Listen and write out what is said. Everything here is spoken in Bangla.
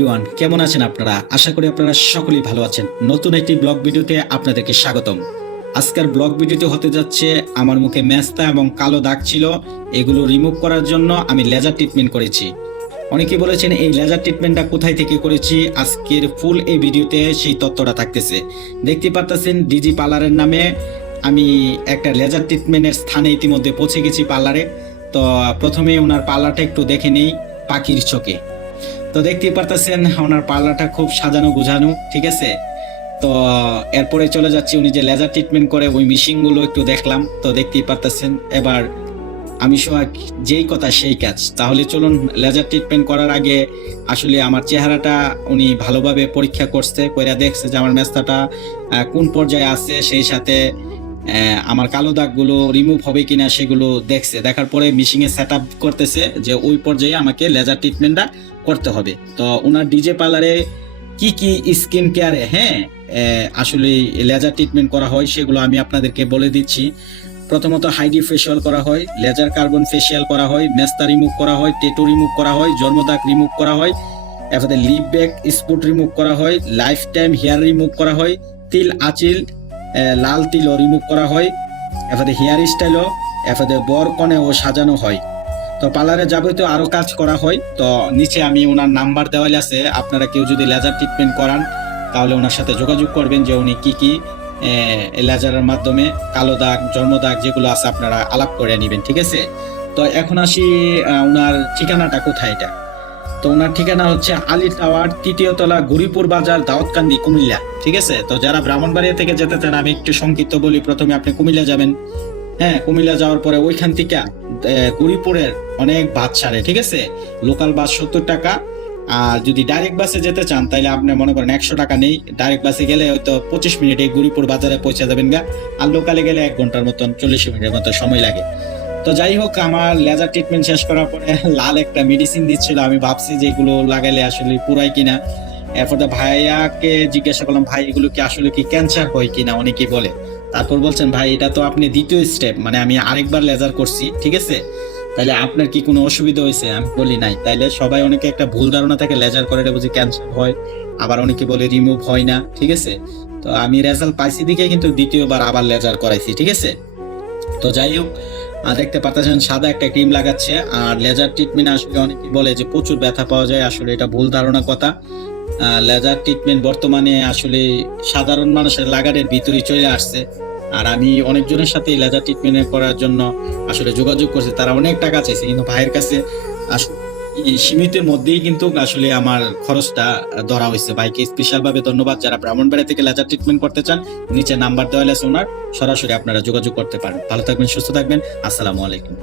এভরিওয়ান, কেমন আছেন আপনারা? আশা করি আপনারা সকলেই ভালো আছেন। নতুন একটি ব্লগ ভিডিওতে আপনাদেরকে স্বাগতম। আজকের ব্লগ ভিডিওতে হতে যাচ্ছে আমার মুখে মেস্তা এবং কালো দাগ ছিল, এগুলো রিমুভ করার জন্য আমি লেজার ট্রিটমেন্ট করেছি। অনেকেই বলেছেন এই লেজার ট্রিটমেন্টটা কোথায় থেকে করেছি, আজকের ফুল এই ভিডিওতে সেই তথ্যটা থাকতেছে। দেখতে পাচ্ছেন ডিজি পার্লারের নামে আমি একটা লেজার ট্রিটমেন্টের স্থানে ইতিমধ্যে পৌঁছে গেছি পার্লারে। তো প্রথমে ওনার পার্লারটা একটু দেখে নেই পাখির চোখে। তো দেখতেই পারতেছেন ওনার পার্লারটা খুব সাজানো গুছানো, ঠিক আছে। তো এরপরে চলে যাচ্ছি উনি যে লেজার ট্রিটমেন্ট করে ওই মেশিনগুলো একটু দেখলাম। তো দেখতেই পারতেছেন এবার আমি সোহাগ যেই কথা সেই কাজ। তাহলে চলুন, লেজার ট্রিটমেন্ট করার আগে আসলে আমার চেহারাটা উনি ভালোভাবে পরীক্ষা করছে, কইরা দেখছে যে আমার মেস্তাটা কোন পর্যায়ে আছে, সেই সাথে আমার কালো দাগগুলো রিমুভ হবে কিনা সেগুলো দেখছে। দেখার পরে মেশিনে সেট আপ করতেছে যে ওই পর্যায়ে আমাকে লেজার ট্রিটমেন্টটা করতে হবে। তো ওনার ডিজে পার্লারে কি কি স্কিন কেয়ারে আসলে লেজার ট্রিটমেন্ট করা হয় সেগুলো আমি আপনাদেরকে বলে দিচ্ছি। প্রথমত হাইডি ফেশিয়াল করা হয়, লেজার কার্বন ফেশিয়াল করা হয়, মেস্তা রিমুভ করা হয়, টেটু রিমুভ করা হয়, জন্মদাগ রিমুভ করা হয়, এরপরে লিপ ব্যাক স্পট রিমুভ করা হয়, লাইফ টাইম হেয়ার রিমুভ করা হয়, তিল আচিল লাল তিলও রিমুভ করা হয়, এরপরে হেয়ার স্টাইলও, এরপরে বর কনেও সাজানো হয়। তো পার্লারে যাবতীয় আরো কাজ করা হয়। তো নিচে আমি ওনার নাম্বার দেওয়া আছে, আপনারা কেউ যদি লেজার ট্রিটমেন্ট করান তাহলে ওনার সাথে যোগাযোগ করবেন যে উনি কি কি লেজারের মাধ্যমে কালো দাগ জন্মদাগ যেগুলো আছে আপনারা আলাপ করে নেবেন, ঠিক আছে। তো এখন আসি ওনার ঠিকানাটা কোথায়। এটা তো ওনার ঠিকানা হচ্ছে আলী টাওয়ার, তৃতীয় তলা, গরিপুর বাজার, দাউদকান্দি, কুমিল্লা, ঠিক আছে। তো যারা ব্রাহ্মণবাড়িয়া থেকে যেতে চান আমি একটু সংক্ষিপ্ত বলি। প্রথমে আপনি কুমিল্লা যাবেন, কুমিল্লা যাওয়ার পরে ওইখান থেকে গরিপুরের অনেক বাস ছাড়ে, ঠিক আছে। লোকাল বাস 70 টাকা, আর যদি ডাইরেক্ট বাসে যেতে চান তাহলে আপনি মনে করেন 100 টাকা নেই। ডাইরেক্ট বাসে গেলে হয়তো 25 মিনিটে গরিপুর বাজারে পৌঁছে যাবেন গা, আর লোকালে গেলে 1 ঘন্টার মতন 40 মিনিটের মতো সময় লাগে। তো যাই হোক, আমার লেজার ট্রিটমেন্ট শেষ করার পরে লাল একটা মেডিসিন দিচ্ছিল, আমি ভাবছি যে এগুলো লাগাইলে আসলে পুরাই কিনা। এরপরে ভাইয়াকে জিজ্ঞাসা করলাম, ভাই এগুলো কি আসলে কি ক্যান্সার হয় কিনা, অনেকেই বলে। তারপর বলছেন, ভাই এটা তো আপনি দ্বিতীয় স্টেপ, মানে আমি আরেকবার লেজার করছি, ঠিক আছে, তাহলে আপনার কি কোনো অসুবিধা হয়েছে? আমি বলি নাই। তাইলে সবাই অনেকে একটা ভুল ধারণা থাকে লেজার করে বুঝি ক্যান্সার হয়, আবার অনেকে বলে রিমুভ হয় না, ঠিক আছে। তো আমি রেজাল্ট পাইছি দিকে কিন্তু দ্বিতীয়বার আবার লেজার করাইছি, ঠিক আছে। তো যাই হোক, দেখতে পাচ্ছেন সাদা একটা ক্রিম লাগাচ্ছে। আর লেজার ট্রিটমেন্ট আসলে অনেকে বলে যে প্রচুর ব্যথা পাওয়া যায়, আসলে এটা ভুল ধারণা কথা। লেজার ট্রিটমেন্ট বর্তমানে আসলে সাধারণ মানুষের লাগারের ভিতরে চলে আসছে। আর আমি অনেকজনের সাথে লেজার ট্রিটমেন্ট করার জন্য আসলে যোগাযোগ করছি, তারা অনেক টাকা চাইছে, কিন্তু ভাইয়ের কাছে এই সীমিতের মধ্যেই কিন্তু আসলে আমার খরচটা ধরা হয়েছে। ভাইকে স্পেশাল ভাবে ধন্যবাদ। যারা ব্রাহ্মণবাড়িয়া থেকে লেজার ট্রিটমেন্ট করতে চান, নিচে নাম্বার দেওয়া আছে ওনার, সরাসরি আপনারা যোগাযোগ করতে পারেন। ভালো থাকবেন, সুস্থ থাকবেন, আসসালামু আলাইকুম।